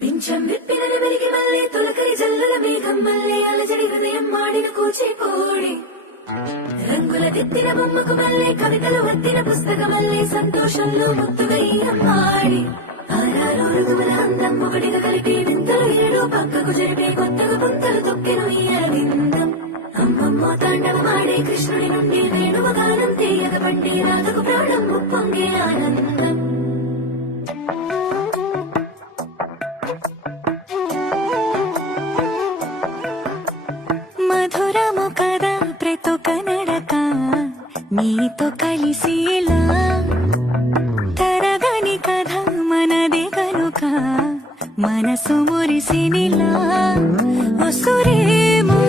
పింఛం విప్పిన వెలిగి మళ్ళీ తొలకరి జల్లుల మేఘం మళ్ళీ అలజడి హృదయం మాడిన కూచిపోడి రంగుల దిద్దిన బొమ్మకు మళ్ళీ కవితలు వద్దిన పుస్తకం మళ్ళీ సంతోషంలో ముద్దుగా అమ్మాడి ఆరారు ఋతువుల అందం ఒకటిగా కలిపి వింతలు ఏడు పక్కకు జరిపే కొత్తగా పుంతలు తొక్కెను ఈ అరవిందం అమ్మమ్మ తాండవమాడే కృష్ణుడి నుండి వేణువ గానం తీయగ పండి రాతకు ప్రాణం ముప్పొంగే ఆనందం మధురము కదా ప్రతి కనడక నీతో కలిసి ఇలా తరగని కథ మనదే కనుక మనసు మురిసినిలా ఉసురేమో